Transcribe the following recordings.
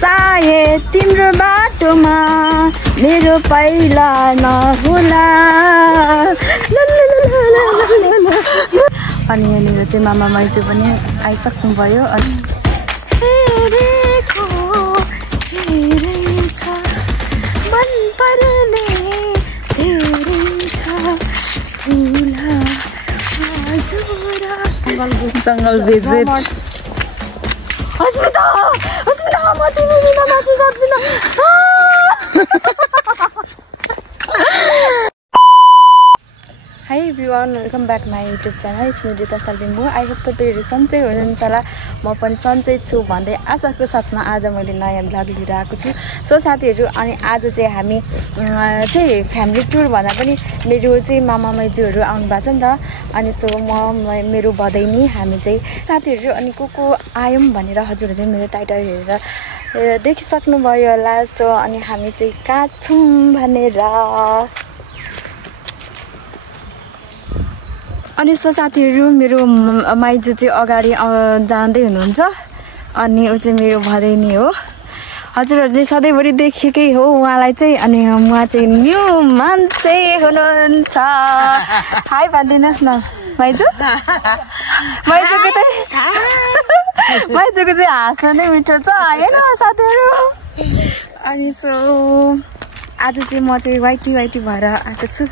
सायद तिम्रो बाटोमा मेरो पहिला नहोला। अनि यहाँनिर चाहिँ मामा माइजू पनि आइसक्नुभयो। अनि जंगल भिजिट। अस्मिता अस्मिता म तिमी बिना बाँच्न सक्दिन। Hi everyone, welcome back my YouTube channel Smriti Salimbu. I hope तपाईँहरू सन्चै हुनुहुन्छ होला, म पनि सन्चै छु भन्दै आशाको साथमा आज मैले नयाँ भ्लग लिएर आएको छु। सो साथीहरू, अनि आज चाहिँ हामी चाहिँ फ्यामिली टुर भन्दा पनि मेरो चाहिँ मामा माइजूहरू आउनु भएको छ नि त। अनि सो मेरो भदैनी हामी चाहिँ साथीहरू अनि को आयौँ भनेर हजुरहरूले मेरो टाइटल हेरेर देखिसक्नुभयो होला। सो अनि हामी चाहिँ कहाँ छौँ भनेर अनि सो साथीहरू, मेरो माइजू चाहिँ अगाडि जाँदै हुनुहुन्छ। अनि ऊ चाहिँ मेरो भदैनी हो, हजुरहरूले सधैँभरि देखेकै हो उहाँलाई चाहिँ। अनि उहाँ चाहिँ न्यू मान्छे हुनुहुन्छ। हाई भनिदिनुहोस् न माइजू। माइजूको चाहिँ हाँसो नै मिठो छ होइन साथीहरू। अनि सो आज चाहिँ म चाहिँ वाइटी भएर आएको छु।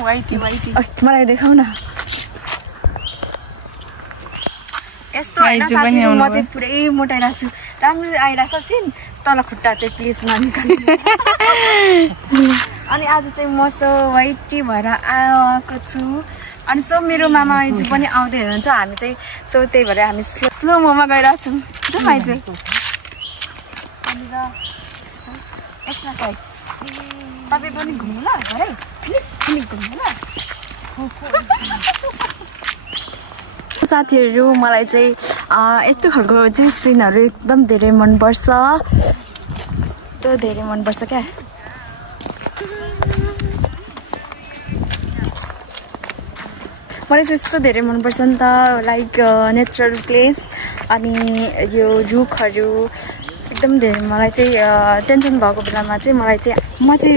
वाइटी मलाई देखाउ न। यस्तो होइन साथीहरू, म चाहिँ पुरै मोटाइरहेको छु। राम्रो आइरहेको छ सिन, तल खुट्टा चाहिँ प्लिज ननिकाल्नु। अनि आज चाहिँ म सो वाइटी भएर आएको छु। अनि सो मेरो मामा माइजू पनि आउँदै हुनुहुन्छ। हामी चाहिँ सो त्यही भएर हामी स्लो मोमा गइरहेको छौँ ल माइजू। अनि र एक्सर्साइज तपाईँ पनि घुम्नु ल घरै, घुम्नु ल। साथीहरू, मलाई चाहिँ यस्तो खालको चाहिँ सिनहरू एकदम धेरै मनपर्छ। त्यो धेरै मनपर्छ क्या। मलाई चाहिँ यस्तो धेरै मनपर्छ नि त, लाइक नेचरल प्लेस अनि यो रुखहरू एकदम धेरै। मलाई चाहिँ टेन्सन भएको बेलामा चाहिँ म चाहिँ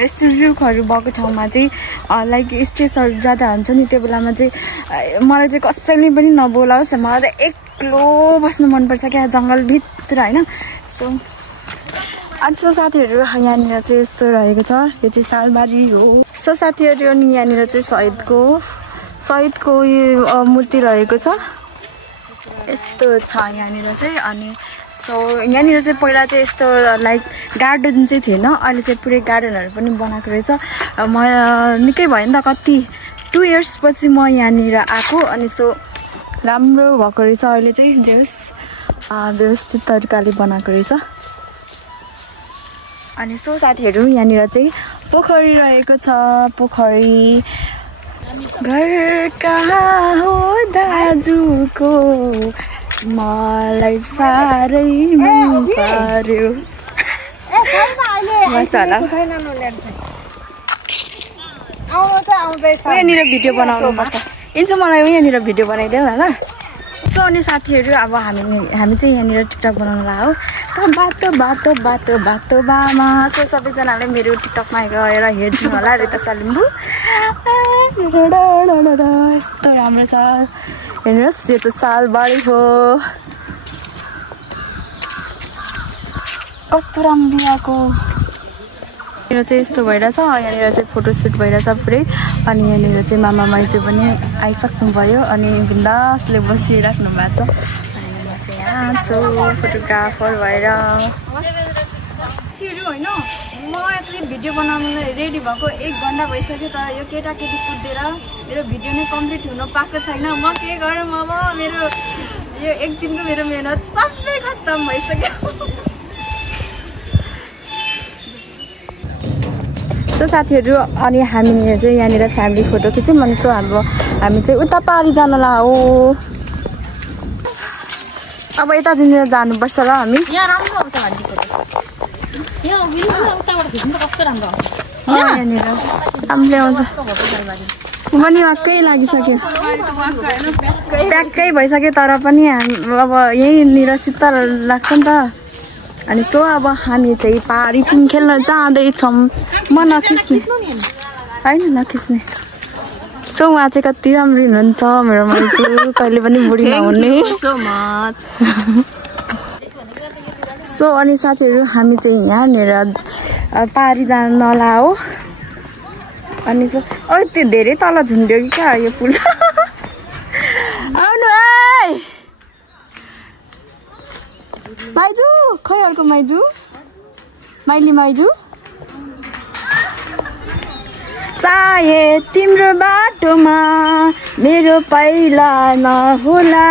यस्तो रुखहरू भएको ठाउँमा चाहिँ लाइक स्ट्रेसहरू ज्यादा हुन्छ नि, त्यो बेलामा चाहिँ मलाई चाहिँ कसैले पनि नबोलाओस्, मलाई चाहिँ एक्लो बस्नु मनपर्छ क्या जङ्गलभित्र होइन। सो अनि सो साथीहरू, यहाँनिर चाहिँ यस्तो रहेको छ, यो चाहिँ सालबारी हो। सो साथीहरू, अनि यहाँनिर चाहिँ शहीदको मूर्ति रहेको छ, यस्तो छ यहाँनिर चाहिँ। अनि सो यहाँनिर चाहिँ पहिला चाहिँ यस्तो लाइक गार्डन चाहिँ थिएन, अहिले चाहिँ पुरै गार्डनहरू पनि बनाएको रहेछ। म निकै भयो नि त, कति 2 इयर्स पछि म यहाँनिर आएको। अनि सो राम्रो भएको रहेछ अहिले चाहिँ, जेस व्यवस्थित तरिकाले बनाएको रहेछ। अनि सो साथीहरू, यहाँनिर चाहिँ पोखरी रहेको छ। पोखरी घर कहाँ हो दाजुको, मलाई साह्रै मन पर्यो। यहाँनिर भिडियो बनाउनु पर्छ। इन्सो मलाई यहाँनिर भिडियो बनाइदेऊ न ल। सो अनि साथीहरू, अब हामी चाहिँ यहाँनिर टिकटक बनाउनु लाग्यो। बाटो बामा। सो सबैजनाले मेरो टिकटकमा गएर हेर्नु होला, रिता सालिम्बु। यस्तो राम्रो छ, हेर्नुहोस्, यो त सालबारी हो, कस्तो राम्रो आएको। यहाँनिर चाहिँ यस्तो भइरहेछ, यहाँनिर चाहिँ फोटोसुट भइरहेछ पुरै। अनि यहाँनिर चाहिँ मामा माइजू पनि आइसक्नुभयो अनि बिन्दासले बसिराख्नु भएको छ। अनि म चाहिँ यहाँ छु फोटोग्राफर भएर। होइन, म चाहिँ भिडियो बनाउनुलाई रेडी भएको 1 घन्टा भइसक्यो, तर यो केटाकेटी कुदेर मेरो भिडियो नै कम्प्लिट हुन पाएको छैन। म के गरौँ अब, मेरो यो 1 दिनको मेरो मेहनत सबै खत्तम भइसक्यो। सो साथीहरू, अनि हामी चाहिँ यहाँनिर फ्यामिली फोटो खिच्यौँ। अनि सो हामी चाहिँ उता पारी जानला हो, अब यतातिर जानुपर्छ ल हामी। यहाँ राम्रो आउँछ भन्ने फोटो, यहाँ उताबाट खिच्नु त कस्तो राम्रो आउँछ। यहाँनिर राम्रो आउँछ। पनि वाक्कै लागिसक्यो, प्याक्कै भइसक्यो, तर पनि अब यहीँनिर शीतल लाग्छ नि त। अनि सो अब हामी चाहिँ पहाडी पिङ खेल्न जाँदैछौँ म नखिच्ने होइन नखिच्ने सो उहाँ चाहिँ कति राम्रो हुनुहुन्छ मेरो माइजू कहिले पनि बुढी नहुने सो अनि साथीहरू हामी चाहिँ यहाँनिर पहाडी जान नला हो अनि सो त्यो धेरै तल झुन्ड्यो कि क्या यो पुल आउनु है माइजू खै अर्को माइजू माइली माइजू सायद तिम्रो बाटोमा मेरो पहिला नहोला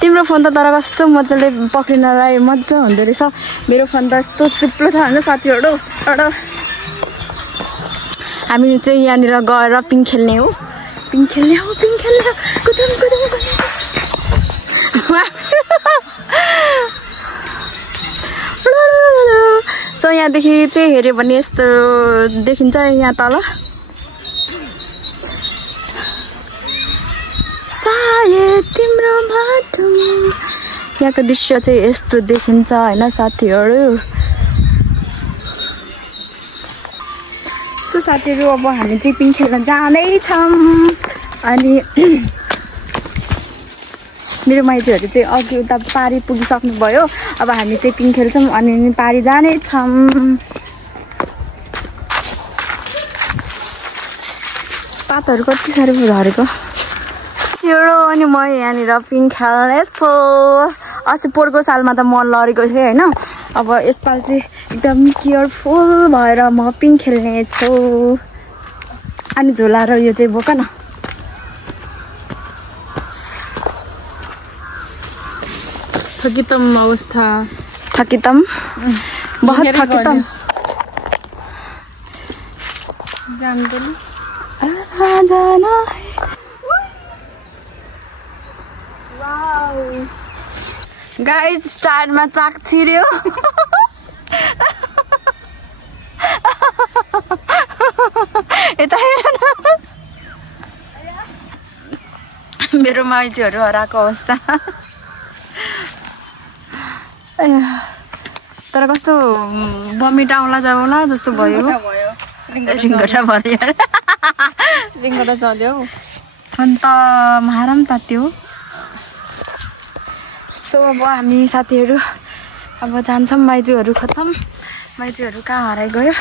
तिम्रो फोन त तर कस्तो मजाले पक्रिनलाई मजा हुँदो रहेछ मेरो फोन त यस्तो चिप्लो छ होइन साथीहरू हामी चाहिँ यहाँनिर गएर पिङ खेल्ने हो पिङ खेल्ने हो कुदम सो यहाँदेखि चाहिँ हेऱ्यो भने यस्तो देखिन्छ यहाँ तल सायद तिम्रो बाटो यहाँको दृश्य चाहिँ यस्तो देखिन्छ होइन साथीहरू सो साथीहरू अब हामी चाहिँ पिङ खेल्न जाँदैछौँ अनि मेरो माइजूहरू चाहिँ अघि उता पारी पुगिसक्नुभयो अब हामी चाहिँ पिङ खेल्छौँ अनि पारी जानेछौँ पातहरू कति साह्रो झरेको अनि म यहाँनिर पिङ खेल्ने छु अस्ति पोहोरको सालमा त म लडेको थिएँ होइन अब यसपालि चाहिँ एकदम केयरफुल भएर म पिङ खेल्ने छु अनि झोला र यो चाहिँ बोक न थकितम अवस्था थकितम बहुत थकितम जाना गाइज स्टार्टमा चाक छिर्यो यता हेर न मेरो माइजूहरू हराएको अवस्था तर कस्तो बमिट आउला जाउला जस्तो भयो रिङ्गटा भयो रिङ्गटा चल्यो फोन त मारम तात्यो सो अब हामी साथीहरू अब जान्छौँ माइजूहरू खोज्छौँ माइजूहरू कहाँ हराइ गयो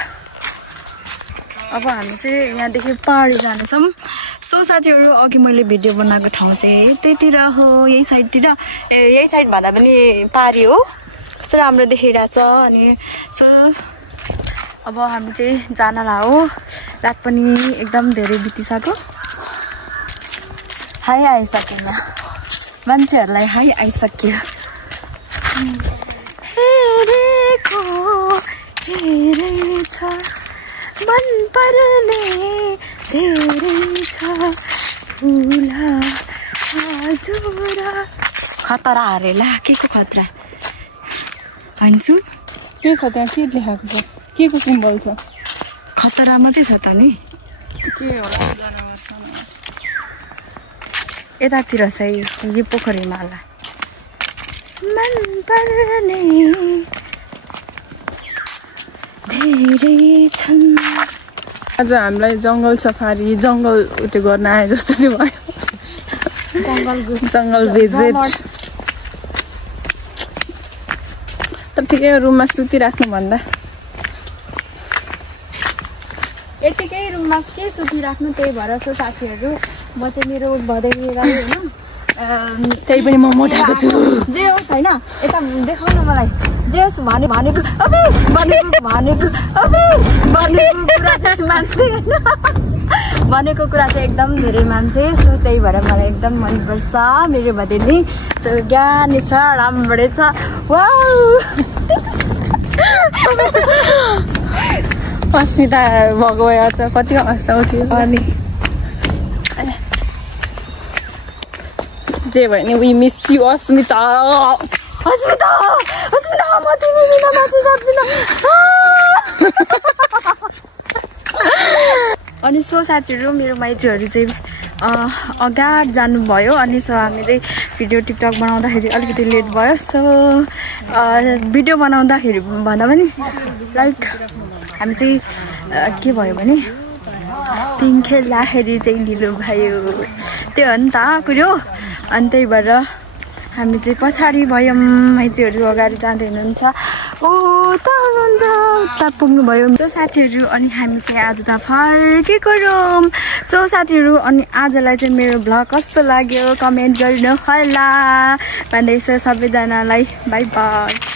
अब हामी चाहिँ यहाँदेखि पहाडी जानेछौँ सो साथीहरू अघि मैले भिडियो बनाएको ठाउँ चाहिँ त्यतिर हो यही साइडतिर यही साइड भन्दा पनि पहाडी हो कस्तो राम्रो देखिरहेछ अनि सो अब हामी चाहिँ जानला हो रात पनि एकदम धेरै बितिसक्यो हाई आइसकेन मान्छेहरूलाई हाई आइसक्यो हेरेको हेरेछ मन पर्ने धेरै छ फुला हजुर खतरा हरेला के को खतरा भन्छु के छ त्यहाँ के लेखेको छ के को सिम्बल छ खतरा मात्रै छ त नि के होला यतातिर चाहिँ यो पोखरीमा होला मन पर्ने धेरै छन् आज हामीलाई जङ्गल सफारी जङ्गल उयो गर्न आए जस्तो चाहिँ भयो जङ्गल भिजिट तर ठिकै रुममा सुतिराख्नु भन्दा यतिकै रुममा के सुतिराख्नु त्यही भएर सो साथीहरू म चाहिँ मेरो भदैनी गएँ होइन त्यही पनि म मोटाएको छु जे होस् होइन यता देखाउ न मलाई जे होस् भनेको कुरा चाहिँ मान्छे भनेको कुरा चाहिँ एकदम धेरै मान्छे सो त्यही भएर मलाई एकदम मनपर्छ मेरो भदैनी सो ज्ञानी छ राम्रै छ वाउ अस्मिता भएको भए चाहिँ कति हँसाउँथ्यो अनि जे भयो नि वी मिस यु अस्मिता अस्मिता अस्मिता म तिमी बिना बाँच्न सक्दिनँ अनि सो साथीहरू मेरो माइजूहरू चाहिँ अगाडि जानुभयो अनि सो हामी चाहिँ भिडियो टिकटक बनाउँदाखेरि अलिकति लेट भयो सो भिडियो बनाउँदाखेरि भन्दा पनि लाइक हामी चाहिँ के भयो भने पिङ खेल्दाखेरि चाहिँ ढिलो भयो त्यो हो नि त कुरो अनि त्यही भएर हामी चाहिँ पछाडि भयौँ माइतीहरू अगाडि जाँदै हुनुहुन्छ ओ त हुनुहुन्छ उता पुग्नुभयो सो साथीहरू अनि हामी चाहिँ आज त फर्केको रुम सो साथीहरू अनि आजलाई चाहिँ मेरो भ्लग कस्तो लाग्यो कमेन्ट गर्नु होला भन्दैछ सबैजनालाई बाई बाई